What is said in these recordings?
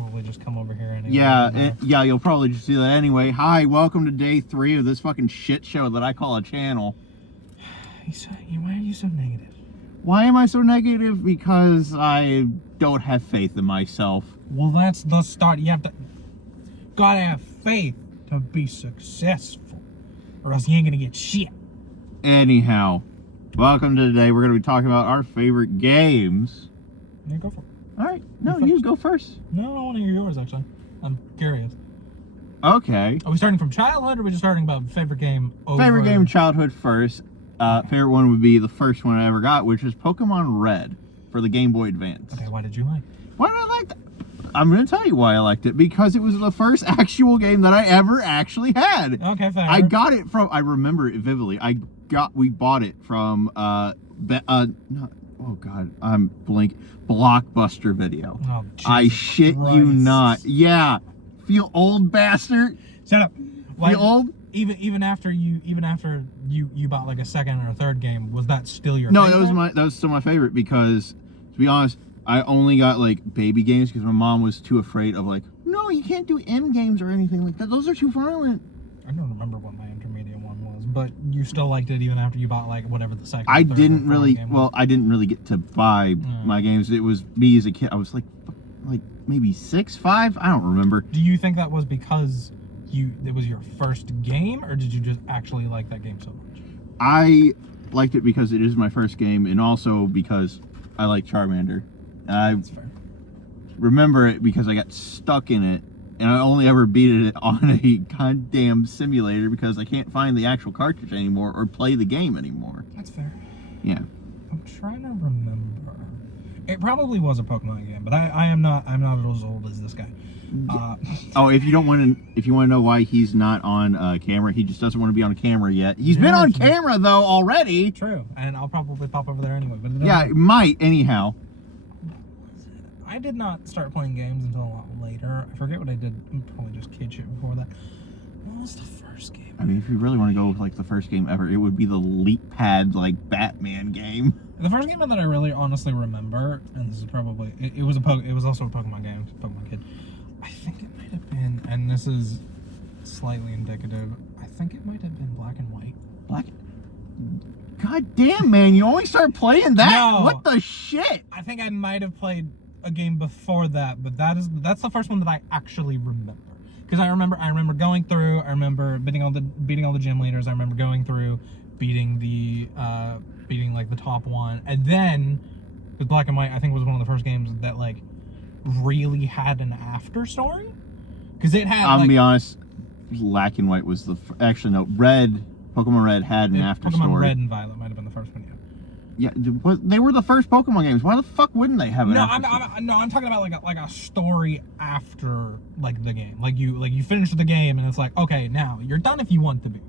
probably just come over here anyway. Yeah, you'll probably just do that anyway. Hi, welcome to day 3 of this fucking shit show that I call a channel. Why are you so negative? Why am I so negative? Because I don't have faith in myself. Well, that's the start. Gotta have faith to be successful, or else you ain't gonna get shit. Anyhow, welcome to today. We're gonna be talking about our favorite games. Yeah, go for it. All right, no, you go first. No, I want to hear yours actually. I'm curious. Okay. Are we starting from childhood, or are we just starting about favorite game? Favorite game, childhood first. Favorite one would be the first one I ever got, which is Pokemon Red for the Game Boy Advance. Okay, why did you like? Why did I like that? I'm going to tell you why I liked it. Because it was the first actual game that I ever actually had. Okay, fair. I got it from, I remember it vividly. We bought it from, oh God, I'm blank. Blockbuster Video. Oh, I shit Christ. you not. Yeah. Feel old, bastard? Shut up. Feel old? Even after you bought like a second or a third game, was that still your favorite? No, that was still my favorite because, to be honest, I only got like baby games because my mom was too afraid of like, no, you can't do M games or anything like that. Those are too violent. I don't remember what my intermediate one was, but you still liked it even after you bought like whatever the second. I didn't really get to buy my games. It was me as a kid. I was like maybe 6, 5. I don't remember. Do you think that was because it was your first game, or did you just actually like that game so much? I liked it because it is my first game, and also because I like Charmander. That's fair. Remember it because I got stuck in it, and I only ever beat it on a goddamn simulator because I can't find the actual cartridge anymore or play the game anymore. That's fair. Yeah. I'm trying to remember. It probably was a Pokemon game, but I'm not as old as this guy. If you want to know why he's not on camera, he just doesn't want to be on camera yet. He's been on camera though already. True, and I'll probably pop over there anyway. But it might anyhow. I did not start playing games until a lot later. I forget what I did. Probably just kid shit before that. What was the first game? I mean, if you really want to go with like the first game ever, it would be the Leap Pad like Batman game. The first game that I really honestly remember, and this is probably it was also a Pokemon game, Pokemon Kid. I think it might have been, and this is slightly indicative, I think it might have been Black and White. God damn, man, you only started playing that? No. What the shit? I think I might have played a game before that, but that's the first one that I actually remember. Because I remember going through, I remember beating all the gym leaders, I remember going through, beating like the top one, and then with Black and White, I think was one of the first games that like really had an after story, because it had. I'm gonna be honest, Black and White was Pokemon Red had an after story. Pokemon Red and Violet might have been the first one. Yeah, they were the first Pokemon games. Why the fuck wouldn't they have an after story? I'm talking about like a story after like the game. Like you finish the game and it's like, okay, now you're done if you want to be,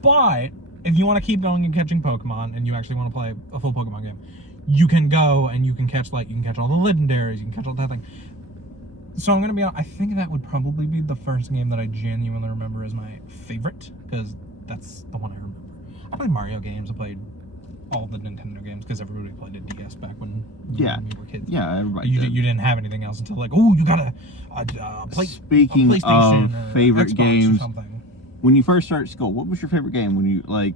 but if you want to keep going and catching Pokemon and you actually want to play a full Pokemon game, you can go and you can catch all the legendaries, you can catch all that thing. So I'm gonna be honest, I think that would probably be the first game that I genuinely remember as my favorite, because that's the one I remember. I played Mario games, I played all the Nintendo games because everybody played a DS back when we were kids. Yeah, everybody did. You didn't have anything else until like, oh, you got a PlayStation of favorite Xbox games, or something. When you first started school, what was your favorite game when you like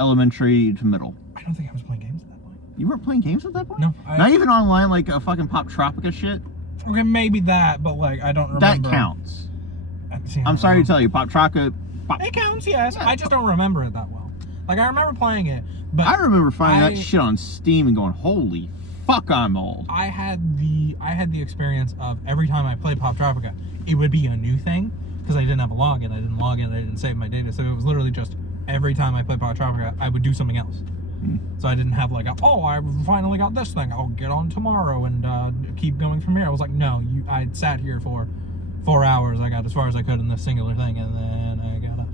elementary to middle? I don't think I was playing games at that point. You weren't playing games at that point? No. Not even online, like a fucking Pop Tropica shit? Okay, maybe that, but like I don't remember. That counts. I'm sorry to tell you, Pop Tropica. It counts, yes. Yeah. I just don't remember it that well. Like I remember playing it, but I remember finding that shit on Steam and going, "Holy fuck, I'm old." I had the experience of every time I played Pop Tropica, it would be a new thing because I didn't have a login. I didn't log in. I didn't save my data, so it was literally just every time I played Pop Tropica, I would do something else. So I didn't have like, I finally got this thing, I'll get on tomorrow and keep going from here. I was like, no, I sat here for 4 hours. I got as far as I could in this singular thing, and then I got up,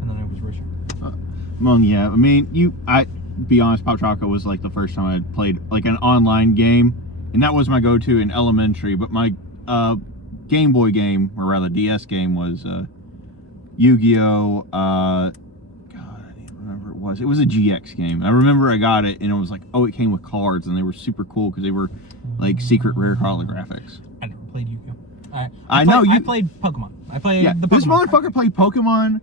and then it was Richard. Well, yeah, I mean, be honest, Pop Tropica was like the first time I played like an online game, and that was my go-to in elementary. But my Game Boy game, or rather DS game, was Yu-Gi-Oh! It was a GX game. I remember I got it and it was like, oh, it came with cards and they were super cool because they were like secret rare holographics. I never played Yu-Gi-Oh! I know I you. played Pokemon. I played Yeah, the Pokemon. this motherfucker played Pokemon.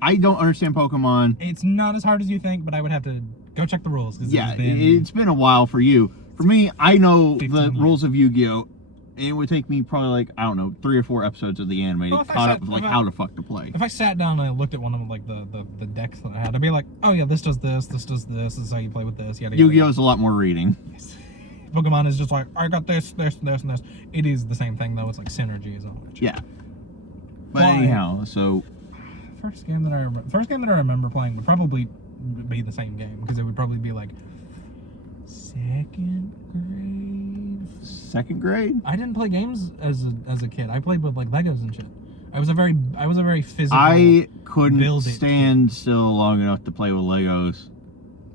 I don't understand Pokemon. It's not as hard as you think, but I would have to go check the rules. Yeah, it's been a while for you. For me, I know the 15 rules of Yu-Gi-Oh! It would take me probably like, I don't know, 3 or 4 episodes of the anime to caught up with like how the fuck to play. If I sat down and I looked at one of them, like the decks that I had, I'd be like, oh yeah, this does this, this does this is how you play with this. Yada, yada, Yu-Gi-Oh! Is a lot more reading. Yes. Pokemon is just like, I got this, this, this, and this. It is the same thing though. It's like synergy is all. Yeah. But anyhow, so first game that I remember playing would probably be the same game because it would probably be like second grade. Second grade? I didn't play games as a kid. I played with like Legos and shit. I was a very physical. I couldn't stand still long enough to play with Legos.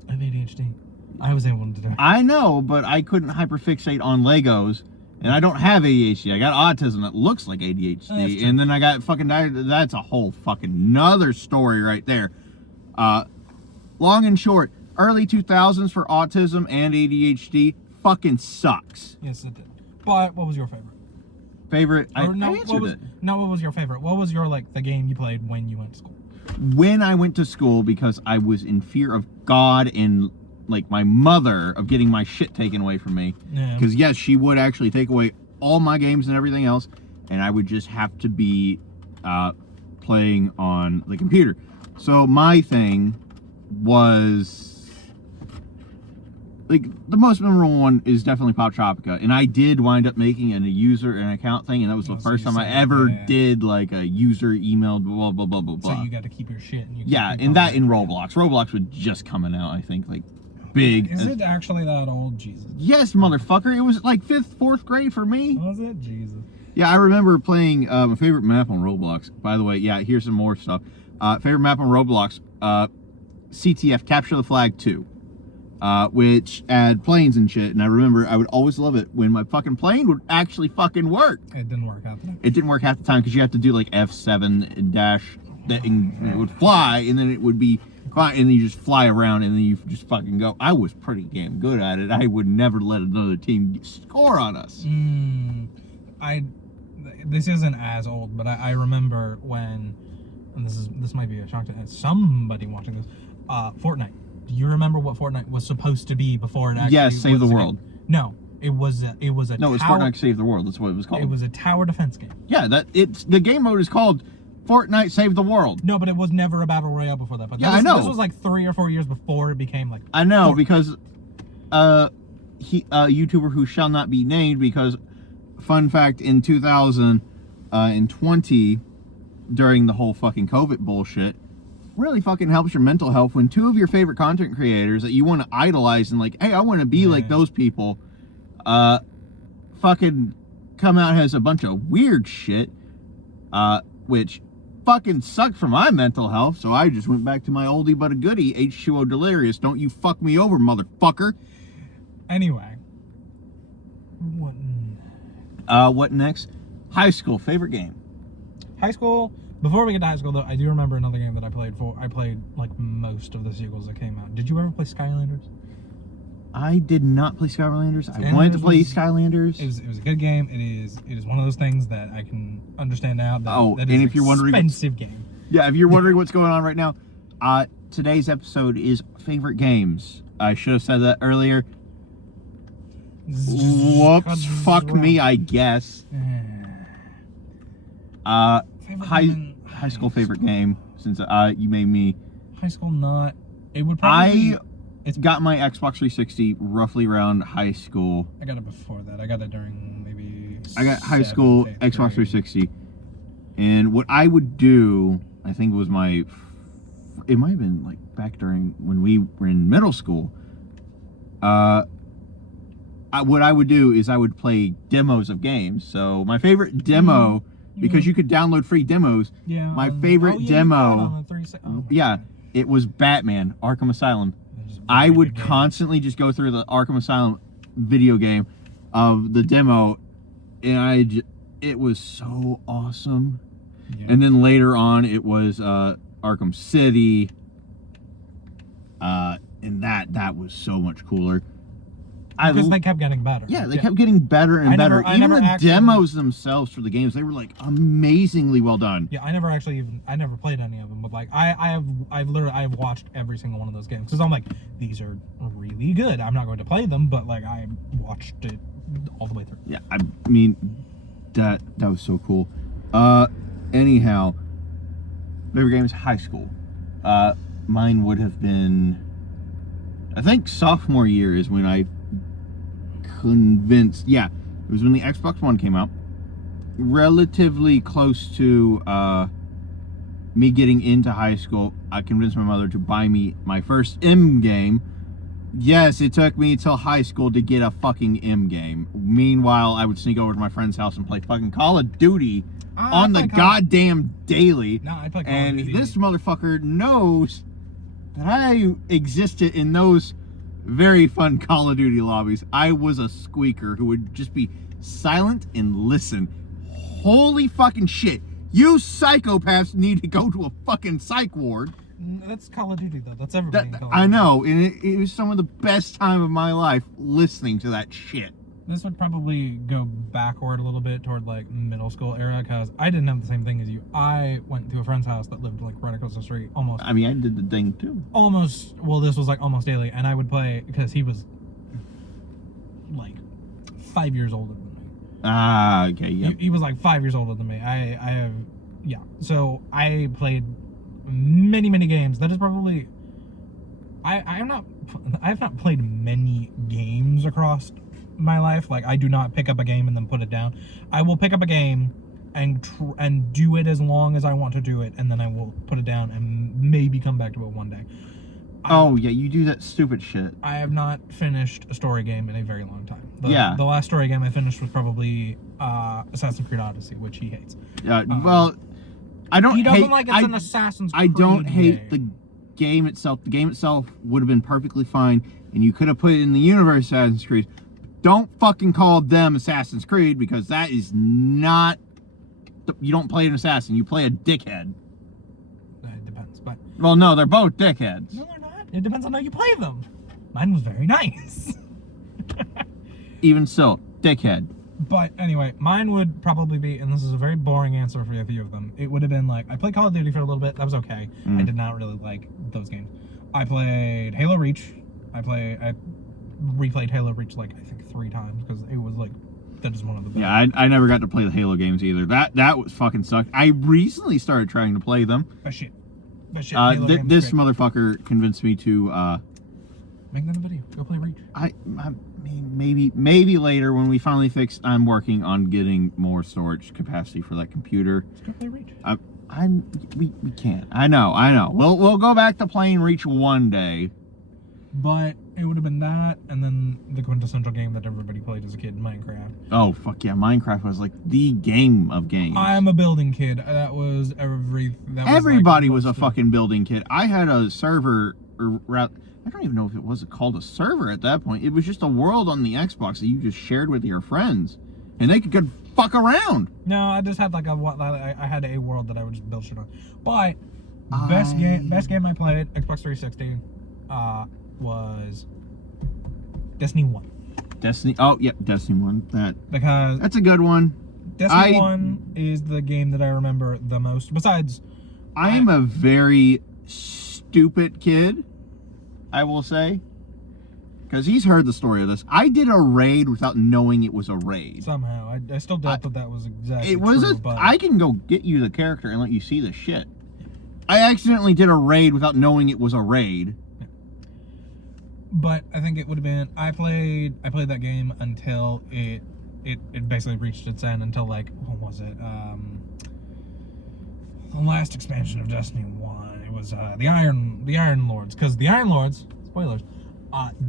I have ADHD. I was able to do it. I know, but I couldn't hyperfixate on Legos, and I don't have ADHD. I got autism that looks like ADHD, and then I got fucking diabetes. That's a whole fucking nother story right there. Long and short, early 2000s for autism and ADHD fucking sucks. Yes, it did. But what was your favorite? Favorite? I answered it. No, what was your favorite? What was your, like, the game you played when you went to school? When I went to school, because I was in fear of God and, like, my mother of getting my shit taken away from me. Yeah. Because, yes, she would actually take away all my games and everything else, and I would just have to be playing on the computer. So my thing was... like, the most memorable one is definitely Pop Tropica, and I did wind up making an account thing, and that was the first time I ever did like a user emailed blah blah blah blah blah. So you got to keep your shit. And and that in Roblox. Roblox was just coming out, I think, like big. Is it actually that old? Jesus. Yes, motherfucker. It was like 5th, 4th grade for me. Was it? Jesus. Yeah, I remember playing my favorite map on Roblox. By the way, yeah, here's some more stuff. Favorite map on Roblox, CTF, Capture the Flag 2. Which had planes and shit, and I remember I would always love it when my fucking plane would actually fucking work. It didn't work half the time. It didn't work half the time because you have to do like F7 dash, and it would fly, and then it would be fine, and then you just fly around, and then you just fucking go. I was pretty damn good at it. I would never let another team score on us. This isn't as old, but I remember when, and this might be a shock to somebody watching this, Fortnite. Do you remember what Fortnite was supposed to be before it actually? Yes, Save the World. No, it was a. No, it's Fortnite Save the World. That's what it was called. It was a tower defense game. Yeah, the game mode is called Fortnite Save the World. No, but it was never a battle royale before that. But yeah, I know. This was like 3 or 4 years before it became like. I know because, YouTuber who shall not be named, because, fun fact, in 2020, during the whole fucking COVID bullshit, really fucking helps your mental health when 2 of your favorite content creators that you want to idolize and like, hey, I want to be like those people, fucking come out has a bunch of weird shit, which fucking sucked for my mental health. So I just went back to my oldie but a goodie, H2O Delirious. Don't you fuck me over, motherfucker. Anyway, what next? High school favorite game. High school. Before we get to high school, though, I do remember another game that I played like most of the sequels that came out. Did you ever play Skylanders? I did not play Skylanders. I wanted to play Skylanders. It was a good game. It is one of those things that I can understand now. That is and if you're wondering, expensive game. Yeah, if you're wondering what's going on right now, today's episode is favorite games. I should have said that earlier. Whoops, fuck me, I guess. High school favorite game, since you made me. High school not. It would probably. It's got my Xbox 360 roughly around high school. I got it before that. I got it during maybe. I got high school Xbox 360, and what I would do, I think was it might have been like back during when we were in middle school. What I would do is I would play demos of games. So my favorite demo. Because you could download free demos. Yeah. My favorite demo. It was Batman Arkham Asylum. I would constantly just go through the Arkham Asylum video game of the demo, and it was so awesome. Yeah. And then later on, it was Arkham City, and that was so much cooler. Because they kept getting better. Yeah, they kept getting better and better. I Even never the actually, demos themselves for the games, they were like amazingly well done. Yeah, I never played any of them, but like I've watched every single one of those games because I'm like, these are really good. I'm not going to play them, but like I watched it all the way through. Yeah, I mean, that was so cool. Anyhow, favorite games high school. Mine would have been, I think sophomore year is when I convinced, yeah, it was when the Xbox One came out, relatively close to me getting into high school. I convinced my mother to buy me my first M game. Yes, it took me till high school to get a fucking M game. Meanwhile, I would sneak over to my friend's house and play fucking Call of Duty on the goddamn daily. No, I play Call and of Duty. This motherfucker knows that I existed in those very fun Call of Duty lobbies. I was a squeaker who would just be silent and listen. Holy fucking shit. You psychopaths need to go to a fucking psych ward. That's Call of Duty, though. That's everybody. I know, and it was some of the best time of my life listening to that shit. This would probably go backward a little bit toward like middle school era because I didn't have the same thing as you. I went to a friend's house that lived like right across the street, almost. I mean, I did the thing too. Almost. Well, this was like almost daily, and I would play because he was like 5 years older than me. Ah, okay, yeah. He was like 5 years older than me. I have, yeah. So I played many games. That is probably. I have not played many games across my life. Like, I do not pick up a game and then put it down. I will pick up a game and do it as long as I want to do it, and then I will put it down and maybe come back to it one day. Oh yeah, you do that stupid shit. I have not finished a story game in a very long time. The last story game I finished was probably Assassin's Creed Odyssey, which he hates. Well, I don't. He doesn't hate, like it's an Assassin's Creed. I don't hate game. the game itself. The game itself would have been perfectly fine, and you could have put it in the universe Assassin's Creed. Don't fucking call them Assassin's Creed because that is not. You don't play an assassin. You play a dickhead. It depends, but. Well, no, they're both dickheads. No, they're not. It depends on how you play them. Mine was very nice. Even so, dickhead. But anyway, mine would probably be, and this is a very boring answer for a few of them. It would have been like, I played Call of Duty for a little bit. That was okay. I did not really like those games. I played Halo Reach. I replayed Halo Reach like I think 3 times because it was like that is one of the best. Yeah, I never got to play the Halo games either. That was fucking sucked. I recently started trying to play them. But shit. This motherfucker convinced me to make that a video. Go play Reach. I mean maybe later when we finally fix. I'm working on getting more storage capacity for that computer. Let's go play Reach. We can't. I know. We'll go back to playing Reach one day. But it would have been that, and then the quintessential game that everybody played as a kid, Minecraft. Oh, fuck yeah. Minecraft was like the game of games. I'm a building kid. That was everybody was a fucking building kid. I had a server, I don't even know if it was called a server at that point. It was just a world on the Xbox that you just shared with your friends. And they could fuck around. No, I just had like I had a world that I would just build shit on. But best game I played, Xbox 360, was Destiny 1. Destiny 1. Because that's a good one. Destiny 1 is the game that I remember the most. Besides, I'm a very stupid kid, I will say. Because he's heard the story of this. I did a raid without knowing it was a raid. Somehow. I still doubt that was exactly it was true. But I can go get you the character and let you see the shit. I accidentally did a raid without knowing it was a raid. But I think it would have been. I played that game until it basically reached its end. Until like, what was it? The last expansion of Destiny 1. It was the Iron Lords, because the Iron Lords, spoilers,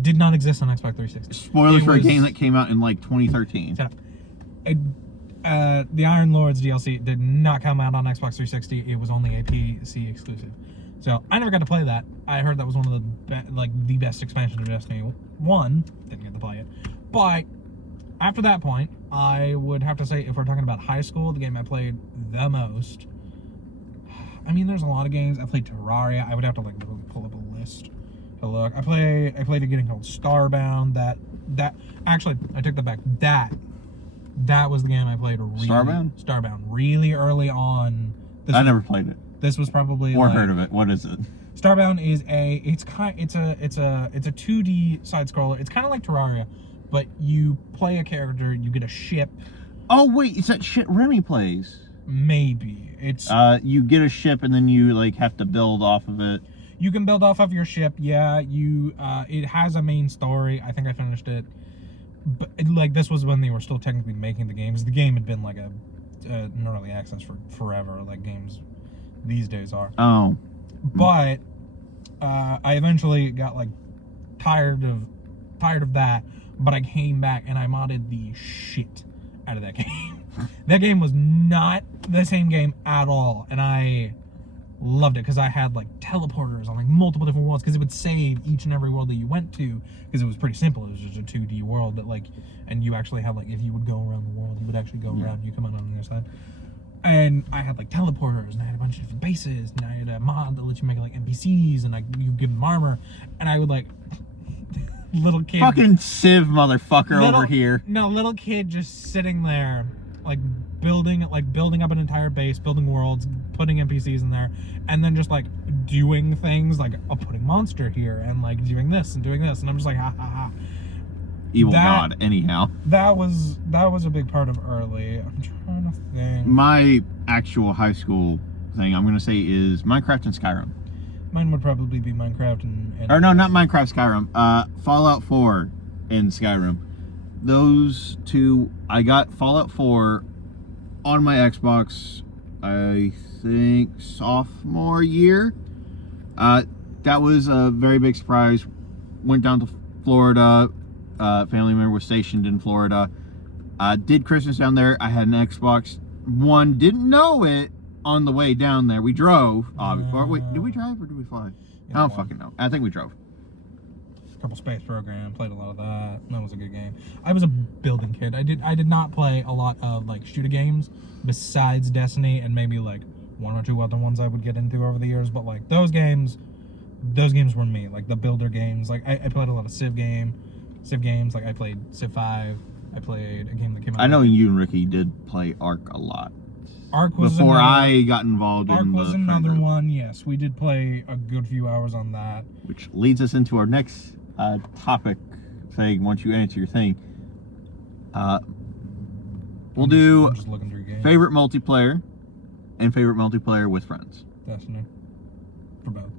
did not exist on Xbox 360. Spoilers for a game that came out in like 2013. The Iron Lords DLC did not come out on Xbox 360. It was only a PC exclusive. So I never got to play that. I heard that was one of the best expansion of Destiny 1. Didn't get to play it. But after that point, I would have to say, if we're talking about high school, the game I played the most. I mean, there's a lot of games. I played Terraria. I would have to like literally pull up a list a look. I played a game called Starbound. That actually, I took that back. That was the game I played. Starbound. Really early on. I never played it. This was probably or heard of it. What is it? Starbound is it's a 2D side scroller. It's kind of like Terraria, but you play a character. You get a ship. Oh wait, it's that shit Remy plays. Maybe it's you get a ship and then you like have to build off of it. You can build off of your ship. Yeah, it has a main story. I think I finished it, but like this was when they were still technically making the games. The game had been like an early access for forever, like games these days are. Oh, but I eventually got like tired of that. But I came back and I modded the shit out of that game. That game was not the same game at all, and I loved it because I had like teleporters on like multiple different worlds because it would save each and every world that you went to because it was pretty simple. It was just a 2D world that like, and you actually had like, if you would go around the world, you would actually go around, you come out on the other side. And I had like teleporters, and I had a bunch of different bases, and I had a mod that let you make like NPCs, and you give them armor, and I would like little kid, fucking Civ motherfucker over here. No, little kid just sitting there, like building up an entire base, building worlds, putting NPCs in there, and then just like doing things like putting monster here and like doing this, and I'm just like ha ha ha. Evil God, anyhow. That was a big part of early. I'm trying to think. My actual high school thing, I'm gonna say, is Minecraft and Skyrim. Mine would probably be Minecraft and or no, not Minecraft, Skyrim. Fallout 4 and Skyrim. Those two, I got Fallout 4 on my Xbox, I think sophomore year. That was a very big surprise. Went down to Florida. Family member was stationed in Florida. Did Christmas down there. I had an Xbox One. Didn't know it on the way down there. We drove. Or wait, did we drive or did we fly? I don't fucking know. I think we drove. Couple space program, played a lot of that. That was a good game. I was a building kid. I did not play a lot of like shooter games besides Destiny and maybe like one or two other ones I would get into over the years, but like those games were me. Like the builder games. Like I played a lot of Civ games. Like I played Civ 5. I played a game that came out. I know you and Ricky did play Ark a lot. Ark was before I got involved in the Ark was another one. Yes, we did play a good few hours on that. Which leads us into our next topic thing. Once you answer your thing, we'll do favorite multiplayer and favorite multiplayer with friends. Destiny. For both.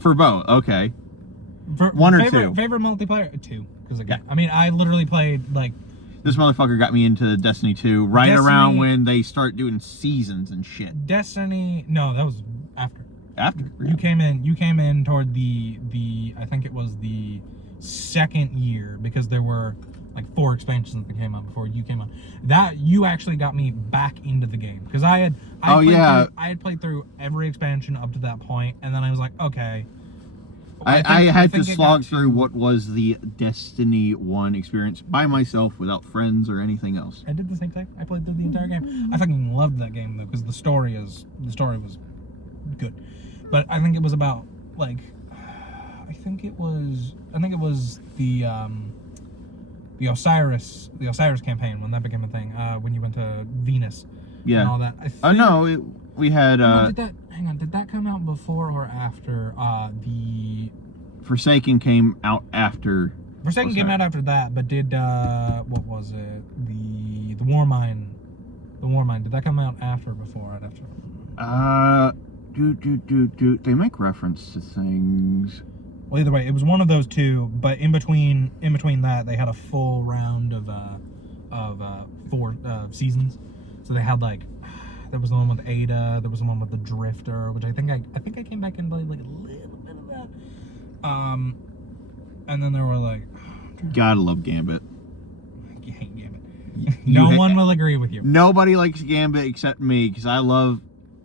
For both. Okay. One or two. Favorite multiplayer? Two. Because I mean, I literally played like. This motherfucker got me into Destiny 2 around when they start doing seasons and shit. Destiny, no, that was after. After? Yeah. You came in toward the I think it was the second year because there were like 4 expansions that came out before you came on. That you actually got me back into the game because I had played through every expansion up to that point, and then I was like, okay. I had to slog through what was the Destiny 1 experience by myself without friends or anything else. I did the same thing. I played through the entire game. I fucking loved that game though because the story was good. But I think it was about like I think it was the Osiris campaign when that became a thing, when you went to Venus and all that. We had did that come out before or after the Forsaken came out after? Forsaken came out after that, but did what was it? The Warmind. The Warmind, did that come out after or before? I'd have to They make reference to things. Well, either way, it was one of those two, but in between that they had a full round of 4 seasons. So they had like there was the one with Ada, there was the one with the Drifter, which I think I came back and played like a little bit of that. And then there were like gotta love Gambit. You hate Gambit. No one will agree with you. Nobody likes Gambit except me because I love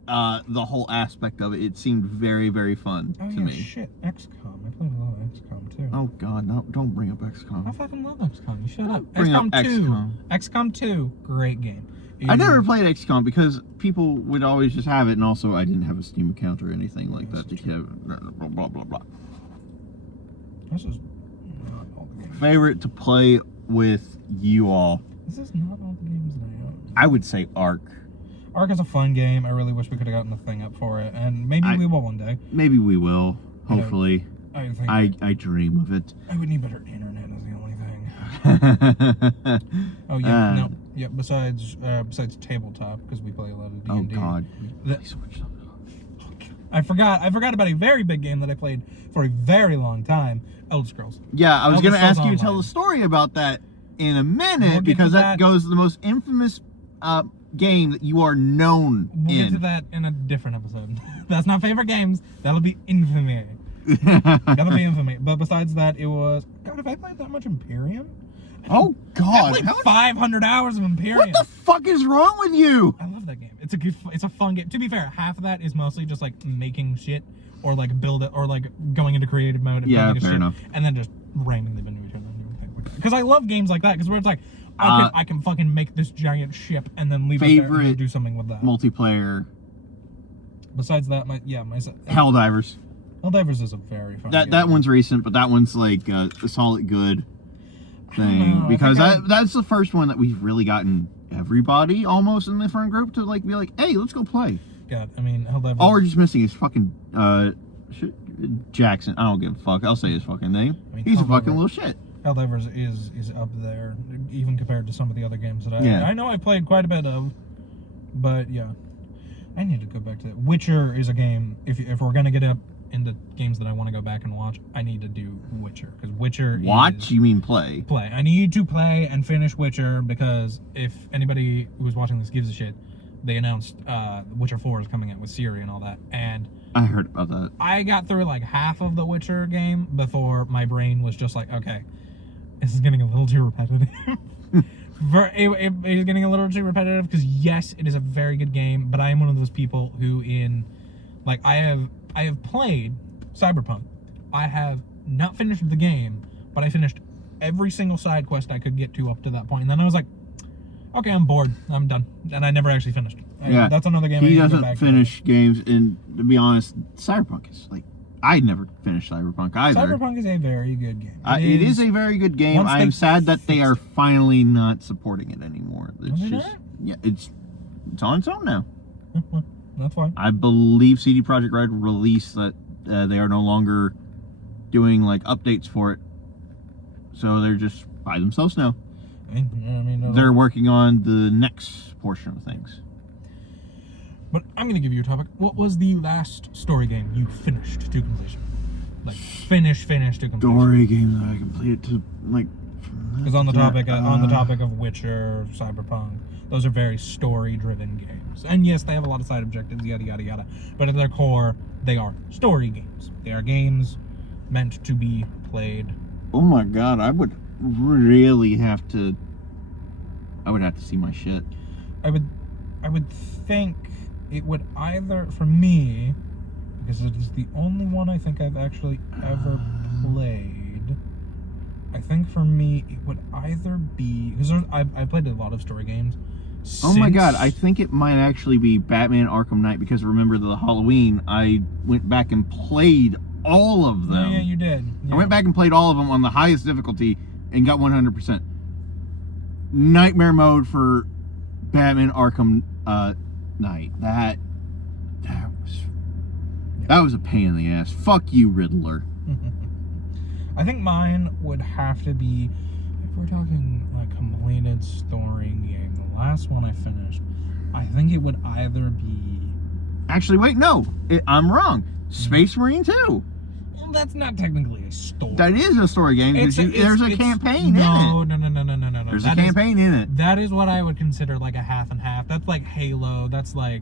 the whole aspect of it. It seemed very, very fun to me. Shit, XCOM. I played a lot of XCOM too. Oh god, no! Don't bring up XCOM. I fucking love XCOM. You shut up. Bring up XCOM. XCOM 2, great game. I never played XCOM because people would always just have it, and also I didn't have a Steam account or anything like that to have blah blah blah. This is not all the games. Favorite to play with you all. This is not all the games that I own. I would say Ark. Ark is a fun game. I really wish we could have gotten the thing up for it, and maybe we will one day. Maybe we will. Hopefully. I think I dream of it. I would need better internet is the only thing. Oh yeah, no, yeah. Besides tabletop, because we play a lot of D&D. Oh God. I forgot about a very big game that I played for a very long time. Elder Scrolls. Yeah, I was Elder going to ask Scrolls you to tell Online. the story about that in a minute, We'll get because to that goes to the most infamous game that you are known We'll in. get to that in a different episode. That's not favorite games. That'll be infamy. That'll be infamy. But besides that, it was... God, have I played that much Imperium? Oh I God! played 500 hours of Imperium. What the fuck is wrong with you? I love that game. It's a fun game. To be fair, half of that is mostly just like making shit, or like build it, or like going into creative mode and building a fair shit, enough. and then just ramming them into each other. Because I love games like that. Because where it's like, I can fucking make this giant ship and then leave it there and do something with that. Multiplayer. Besides that, Helldivers. Helldivers is a very fun game. That one's recent, but that one's like a solid good thing, because that's the first one that we've really gotten everybody almost in the friend group to like be like, hey, let's go play. God, I mean, Helldivers. All we're just missing is fucking Jackson. I don't give a fuck. I'll say his fucking name. I mean, He's a fucking little shit. Helldivers is up there, even compared to some of the other games that I know I played quite a bit of, but yeah, I need to go back to that. Witcher is a game. If we're gonna get up into games that I want to go back and watch, I need to do Witcher, because Witcher Watch? You mean play? Play. I need to play and finish Witcher, because if anybody who's watching this gives a shit, they announced Witcher 4 is coming out with Siri and all that, and I heard about that. I got through like half of the Witcher game before my brain was just like, okay, this is getting a little too repetitive. It is getting a little too repetitive, because yes, it is a very good game, but I am one of those people who I have played Cyberpunk. I have not finished the game, but I finished every single side quest I could get to up to that point. And then I was like, okay, I'm bored. I'm done. And I never actually finished. Yeah, that's another game he I need to go doesn't back finish games, and to be honest, Cyberpunk is like, I never finished Cyberpunk either. Cyberpunk is a very good game. It is a very good game. I'm sad that they are finally not supporting it anymore. It's just, yeah, it's on its own now. That's fine. I believe CD Projekt Red released that they are no longer doing like updates for it, so they're just by themselves now. I mean, they're working on the next portion of things. But I'm going to give you a topic. What was the last story game you finished to completion? Like, finish to completion. Story game that I completed to, like... Because on the topic of Witcher, Cyberpunk, those are very story-driven games. And yes, they have a lot of side objectives, yada, yada, yada. But at their core, they are story games. They are games meant to be played. Oh my god, I would really have to... I would have to see my shit. I would think... It would either, for me, because it is the only one I think I've actually ever played, I think for me it would either be, because I played a lot of story games. Oh my god, I think it might actually be Batman Arkham Knight, because remember the Halloween, I went back and played all of them. Yeah, you did. Yeah. I went back and played all of them on the highest difficulty and got 100%. Nightmare mode for Batman Arkham Night. That was a pain in the ass. Fuck you, Riddler. I think mine would have to be, if we're talking like completed story game, the last one I finished, I think it would either be... Actually, wait, no. I'm wrong. Space Marine 2. Well, that's not technically a story. That is a story game. There's a campaign in it. No. There's a campaign in it. That is what I would consider like a half and half. That's like Halo. That's like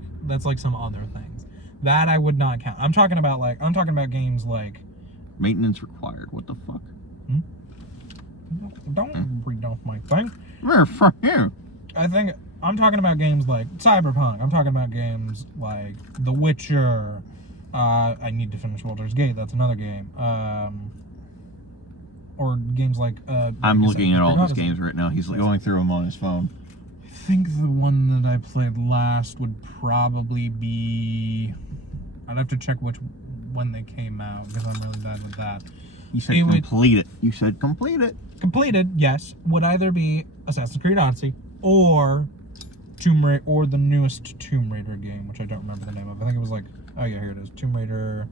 some other things. That I would not count. I'm talking about games like... Maintenance required. What the fuck? Don't read off my thing. Fuck you. I'm talking about games like Cyberpunk. I'm talking about games like The Witcher. I need to finish Baldur's Gate. That's another game. Or games like... I'm looking at all his games right now. He's going through them on his phone. I think the one that I played last would probably be... I'd have to check when they came out, because I'm really bad with that. You said It would- complete it. You said complete it. Completed, yes, would either be Assassin's Creed Odyssey or or the newest Tomb Raider game, which I don't remember the name of. I think it was like, oh yeah, here it is, Tomb Raider,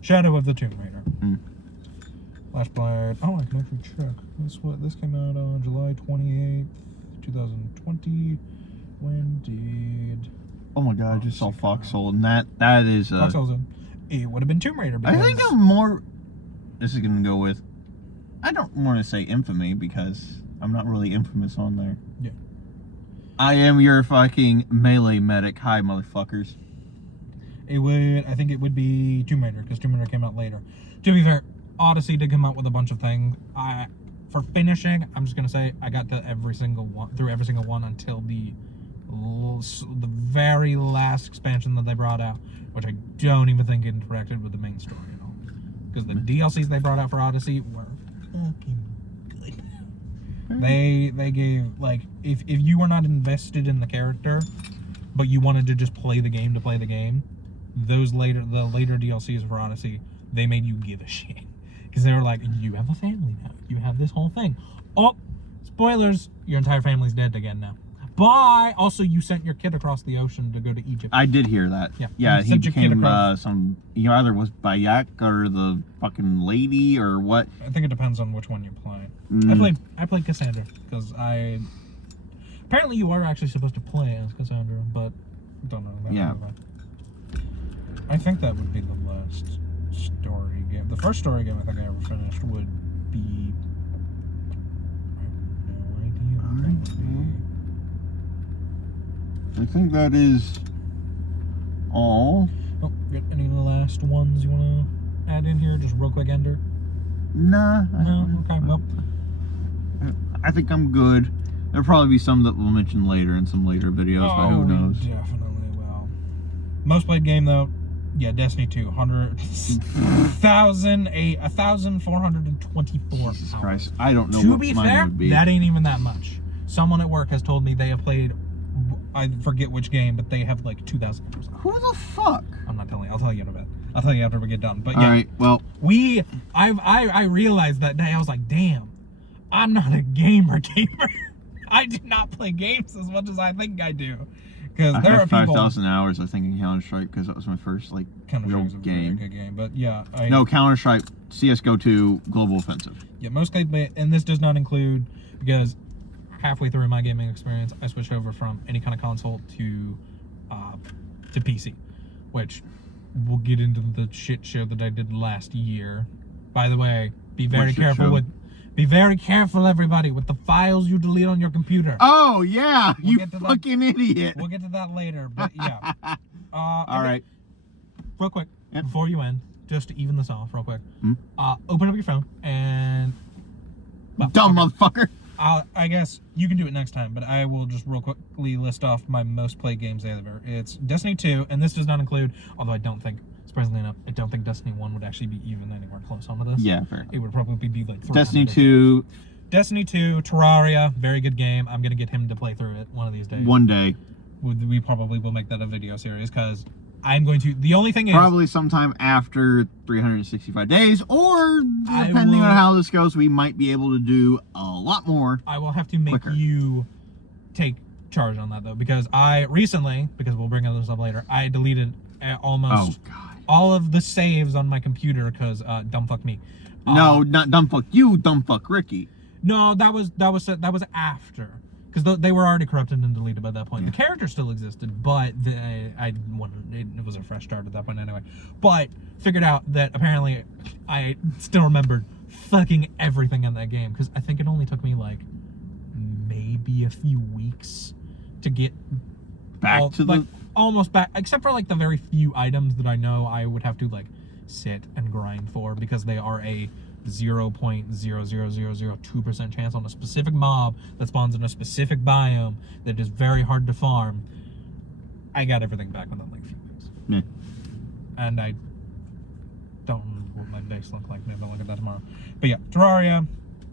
Shadow of the Tomb Raider. Flashblight. Oh, I can actually check. This came out on July 28th, 2020. When did? Oh my god, I just saw Foxhole, and that is. Foxhole's in. It would have been Tomb Raider. I think I'm more. This is gonna go with. I don't want to say infamy because I'm not really infamous on there. Yeah. I am your fucking melee medic. Hi, motherfuckers. I think it would be Tomb Raider, because Tomb Raider came out later. To be fair, Odyssey did come out with a bunch of things. For finishing, I'm just gonna say I got through every single one until the very last expansion that they brought out, which I don't even think interacted with the main story at all. Because the DLCs they brought out for Odyssey were fucking good. They gave, like, if you were not invested in the character, but you wanted to just play the game to play the game, the later DLCs for Odyssey, they made you give a shit. Because they were like, you have a family now. You have this whole thing. Oh, spoilers, your entire family's dead again now. Bye! Also, you sent your kid across the ocean to go to Egypt. I did hear that. Yeah, he became he either was Bayak or the fucking lady or what. I think it depends on which one you play. I played Cassandra, because apparently you are actually supposed to play as Cassandra, but don't know. Yeah. I think that would be the last story game. The first story game I think I ever finished would be... I have no idea what that would be. I think that is all. Oh, got any last ones you want to add in here? Just real quick, Ender? Nah. No? Okay, well. I think I'm good. There'll probably be some that we'll mention later in some later videos, but who knows? Definitely will. Most played game, though, yeah, Destiny 2. 1,424 Jesus hours. Christ. I don't know to what be mine fair, would be. that ain't even that much. Someone at work has told me they have played, I forget which game, but they have like 2,000 hours. Who the fuck? I'm not telling you. I'll tell you in a bit. I'll tell you after we get done. But yeah, alright, well. I realized that day, I was like, damn, I'm not a gamer. I do not play games as much as I think I do. Because there are people... 5,000 hours, I think, in Counter-Strike, because that was my first, like, real game. Very good game, but yeah. No, Counter-Strike, CSGO 2, Global Offensive. Yeah, most and this does not include, because halfway through my gaming experience, I switched over from any kind of console to PC, which we'll get into the shit show that I did last year. By the way, be very careful, everybody, with the files you delete on your computer. Oh, yeah, you fucking idiot. We'll get to that later, but yeah. All right. Real quick, before you end, just to even this off real quick, Hmm? Open up your phone and... Well, Dumb motherfucker. I guess you can do it next time, but I will just real quickly list off my most played games ever. It's Destiny 2, and this does not include, although I don't think, surprisingly enough, I don't think Destiny 1 would actually be even anywhere close onto this. Yeah, fair. It would probably be like 300. Destiny 2. Destiny 2, Terraria, very good game. I'm going to get him to play through it one of these days. One day. We probably will make that a video series, because I'm going to... The only thing is... Probably sometime after 365 days, or depending on how this goes, we might be able to do a lot more. I will have to make you take charge on that, though, because I recently, because we'll bring this up later, I deleted almost all of the saves on my computer, because dumb fuck me. No, not dumb fuck you, dumb fuck Ricky. No, that was after. Because they were already corrupted and deleted by that point. Yeah. The character still existed, but it was a fresh start at that point anyway. But figured out that apparently I still remembered fucking everything in that game. Because I think it only took me like maybe a few weeks to get back to the... almost back, except for like the very few items that I know I would have to like sit and grind for, because they are a 0.00002% chance on a specific mob that spawns in a specific biome that is very hard to farm. I got everything back within like a few weeks. Yeah. And I don't remember what my base looked like. Maybe I'll look at that tomorrow. But yeah, Terraria,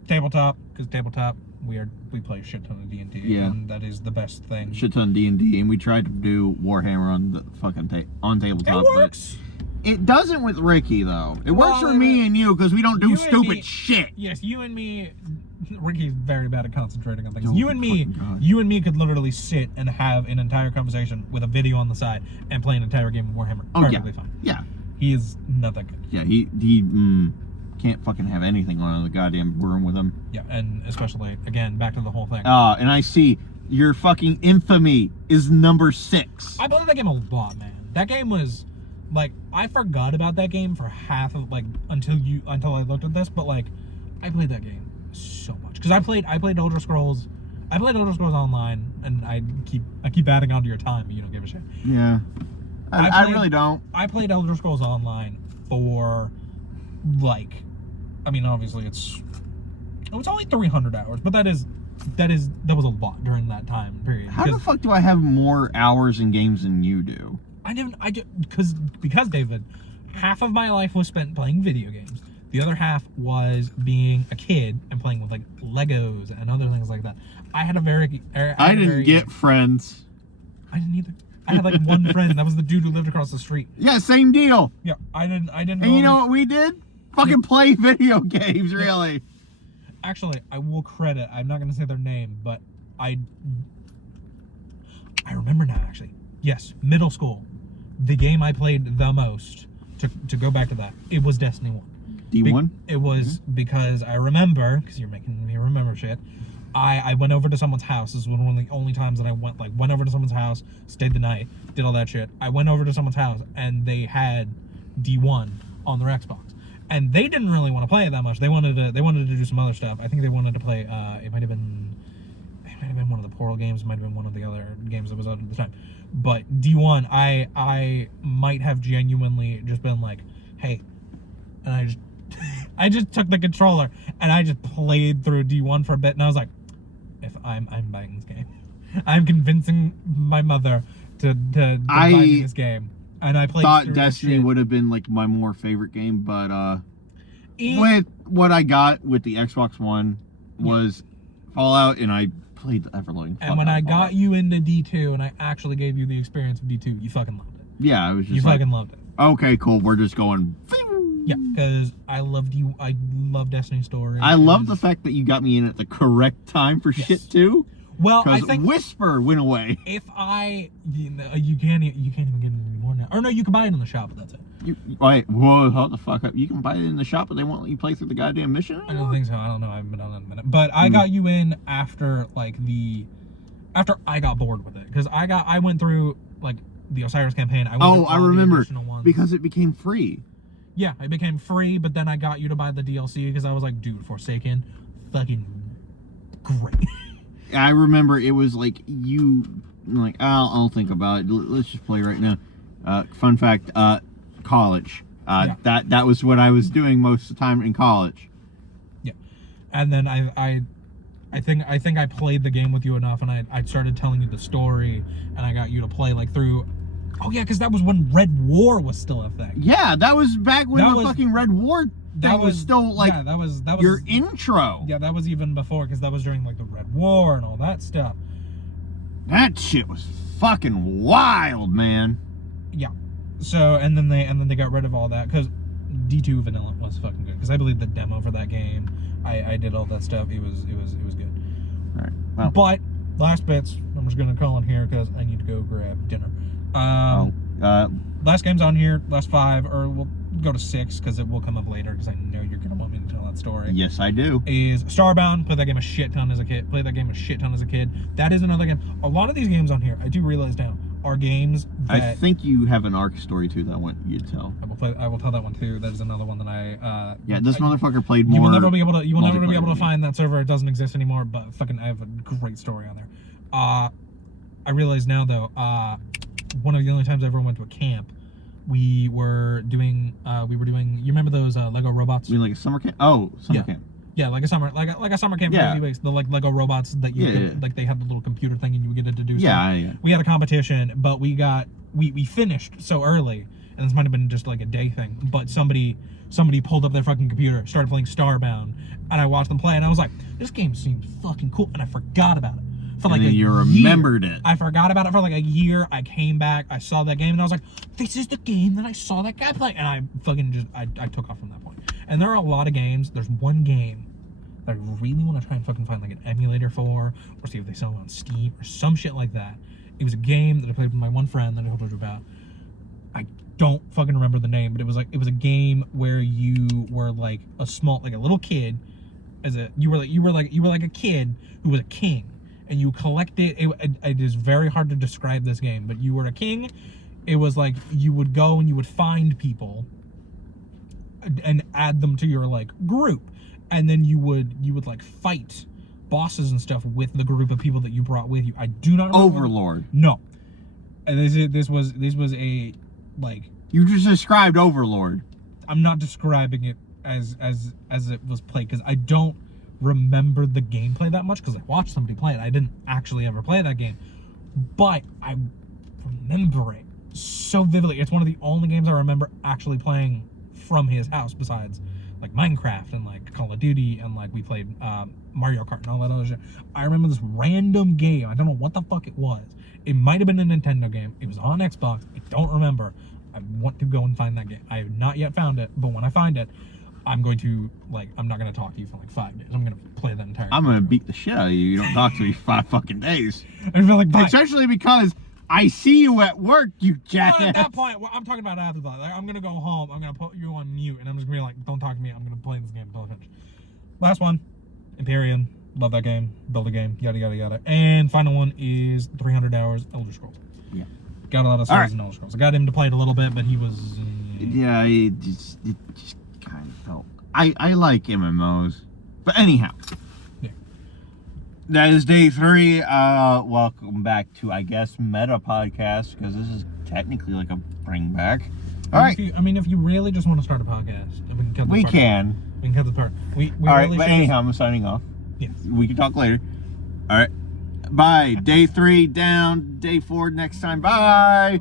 tabletop, because tabletop, we play a shit ton of D&D, and that is the best thing. Shit ton of D&D, and we tried to do Warhammer on the fucking on tabletop. It works. It doesn't with Ricky, though. It Well, works for me and you because we don't do you and stupid me- shit. Yes, you and me. Ricky's very bad at concentrating on things. Oh, you and me, fucking God. you and me could literally sit and have an entire conversation with a video on the side and play an entire game of Warhammer. Oh, Perfectly yeah. fine. Yeah. He is not that good. Yeah, he can't fucking have anything going on in the goddamn room with him. Yeah, and especially, again, back to the whole thing. And I see your fucking infamy is number 6. I played that game a lot, man. That game was, like, I forgot about that game for half of, like, until I looked at this, but, like, I played that game so much. Because I played Elder Scrolls. I played Elder Scrolls Online, and I keep adding on to your time, but you don't give a shit. Yeah. I really don't. I played Elder Scrolls Online for, like, I mean, obviously it was only 300 hours, but that was a lot during that time period. How the fuck do I have more hours in games than you do? Because David, half of my life was spent playing video games. The other half was being a kid and playing with, like, Legos and other things like that. I didn't get friends. I didn't either. I had, like, one friend. That was the dude who lived across the street. Yeah, same deal. Yeah, I didn't. And you know what we did? Fucking play video games, really. Actually, I will credit. I'm not gonna say their name, but I remember now. Actually, yes, middle school. The game I played the most, to go back to that, it was Destiny 1. D1? It was because I remember, because you're making me remember shit. I went over to someone's house. This was one of the only times that I went over to someone's house, stayed the night, did all that shit. I went over to someone's house and they had D1 on their Xbox. And they didn't really want to play it that much. They wanted to do some other stuff. I think they wanted to play it might have been one of the Portal games, it might have been one of the other games that was out at the time. But D1, I might have genuinely just been like, hey, and I just took the controller and I just played through D1 for a bit, and I was like, if I'm buying this game. I'm convincing my mother to buy me this game. And I played thought Destiny would have been like my more favorite game, but with what I got with the Xbox One was Fallout, and I played the Everlong. And when I got you into D2 and I actually gave you the experience of D2, you fucking loved it. Yeah, I was just you fucking loved it. Okay, cool. We're just going. Yeah, because I love Destiny story. I love the fact that you got me in at the correct time for shit too. Well, I think think Whisper went away. you can't even get it anymore now. Or no, you can buy it in the shop, but that's it. Wait, whoa, hold the fuck up. You can buy it in the shop, but they won't let you play through the goddamn mission anymore? I don't think so. I don't know. I haven't been on it in a minute. But I got you in after I got bored with it, because I went through like the Osiris campaign. I remember, because it became free. Yeah, it became free, but then I got you to buy the DLC because I was like, dude, Forsaken, fucking great. I remember it was like I'll think about it. Let's just play right now. Fun fact, college. That was what I was doing most of the time in college. Yeah, and then I think I played the game with you enough, and I started telling you the story, and I got you to play like through. Oh yeah, because that was when Red War was still a thing. Yeah, that was back when fucking Red War thing was still like that was your intro. Yeah, that was even before, because that was during like the Red War and all that stuff. That shit was fucking wild, man. Yeah. So and then they got rid of all that because D2 Vanilla was fucking good, because I believe the demo for that game, I did all that stuff. It was good. All right. Well. But last bits, I'm just gonna call in here because I need to go grab dinner. Last game's on here, last 5, or we'll go to 6 because it will come up later, because I know you're gonna want me to tell that story. Yes, I do. Is Starbound. Played that game a shit ton as a kid. That is another game. A lot of these games on here, I do realize now, are games that I think you have an arc story too that I want you to tell. I will tell that one too. That is another one that I this motherfucker played more. You will never be able to find that server. It doesn't exist anymore, but fucking I have a great story on there. I realize now though, one of the only times I ever went to a camp, we were doing you remember those Lego robots? You mean like a summer camp? Oh, summer camp. Yeah, like a summer camp for a few weeks. The like Lego robots that like they had the little computer thing and you would get to do stuff. Yeah. We had a competition, but we finished so early, and this might have been just like a day thing, but somebody pulled up their fucking computer, started playing Starbound, and I watched them play, and I was like, this game seems fucking cool, and I forgot about it. for like and then a you year. remembered it. I forgot about it for like a year. I came back, I saw that game, and I was like, this is the game that I saw that guy play. And I fucking just, I took off from that point. And there are a lot of games. There's one game that I really want to try and fucking find like an emulator for, or see if they sell it on Steam or some shit like that. It was a game that I played with my one friend that I told you about. I don't fucking remember the name, but it was a game where you were like a little kid. You were like a kid who was a king, and you collected. It is very hard to describe this game, but you were a king. It was like you would go and you would find people and add them to your like group, and then you would like fight bosses and stuff with the group of people that you brought with you. I do not remember. Overlord. No, and this was a like. You just described Overlord. I'm not describing it as it was played because I don't remember the gameplay that much because I watched somebody play it. I didn't actually ever play that game, but I remember it so vividly. It's one of the only games I remember actually playing from his house besides like Minecraft and like Call of Duty and like we played Mario Kart and all that other shit. I remember this random game. I don't know what the fuck it was. It might have been a Nintendo game. It was on Xbox. I don't remember. I want to go and find that game. I have not yet found it, but when I find it, I'm going to, like, I'm not going to talk to you for like 5 days. I'm going to play that entire game. I'm going to beat the shit out of you. You don't talk to me 5 fucking days. I feel like, bye. Especially because I see you at work, you jackass. Well, at that point, well, I'm talking about after that. Like, I'm going to go home. I'm going to put you on mute, and I'm just going to be like, don't talk to me. I'm going to play this game until I finish. Last one, Empyrean. Love that game. Build a game. Yada, yada, yada. And final one is 300 Hours Elder Scrolls. Yeah. Got a lot of stories in Elder Scrolls. I got him to play it a little bit, but he was... Yeah, it just kind of felt... I like MMOs. But anyhow. Yeah. That is day 3. Welcome back to, I guess, Meta Podcast, because this is technically like a bring back. All right. If you really just want to start a podcast, we can cut this We part. can. We can cut this part. We All right, really but should anyhow, I'm signing off. Yes. We can talk later. All right. Bye. Day 3 down. Day 4 next time. Bye.